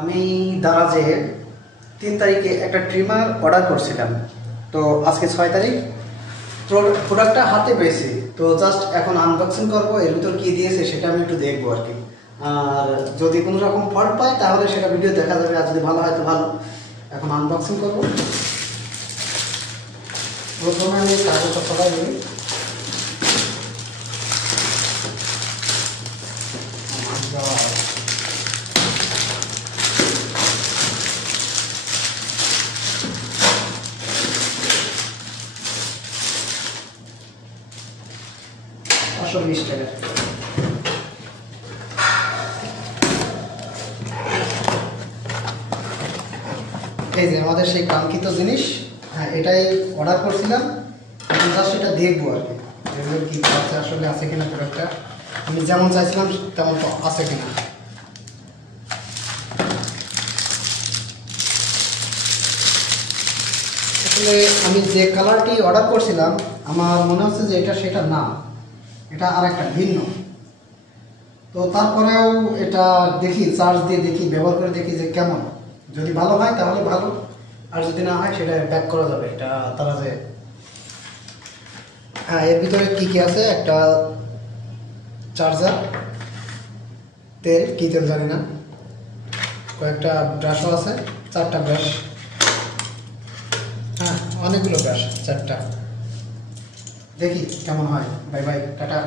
আমি দারাজে 3 তারিখে একটা ট্রিমার অর্ডার করছিলাম। তো আজকে 6 তারিখ প্রোডাক্টটা হাতে পেয়েছি। তো জাস্ট এখন আনবক্সিং করবো, এর ভিতর কী দিয়েছে সেটা আমি একটু দেখবো আর কি। আর যদি কোনো রকম ফল্ট পাই তাহলে সেটা ভিডিও দেখা যাবে, আর যদি ভালো হয় তো ভালো। এখন আনবক্সিং করবো। প্রথমে আমি কাগজটা সবাই নিই। আসল মিস্টারের এই যে আমাদের সেই কাঙ্ক্ষিত জিনিস। হ্যাঁ, এটাই অর্ডার করছিলাম। এখন জাস্ট এটা দেখবো আর কি, এগুলো কী আছে, আসলে আছে কিনা প্রোডাক্টটা আমি যেমন চাইছিলাম তেমন তো আছে কিনা। আসলে আমি যে কালারটি অর্ডার করছিলাম আমার মনে হচ্ছে যে এটা সেটা না, এটা আর একটা ভিন্ন। তো তারপরেও এটা দেখি, চার্জ দিয়ে দেখি, ব্যবহার করে দেখি যে কেমন। যদি ভালো হয় তাহলে ভালো, আর যদি না হয় সেটা ব্যাক করা যাবে। এটা তারা যে হ্যাঁ, এর ভিতরে কী কী আছে, একটা চার্জার, তেল, কী তেল জানি না, কয়েকটা ব্রাশও আছে, 4টা ব্রাশ। হ্যাঁ, অনেকগুলো ব্রাশ, 4টা। দেখি কেমন হয়। Bye bye, tata.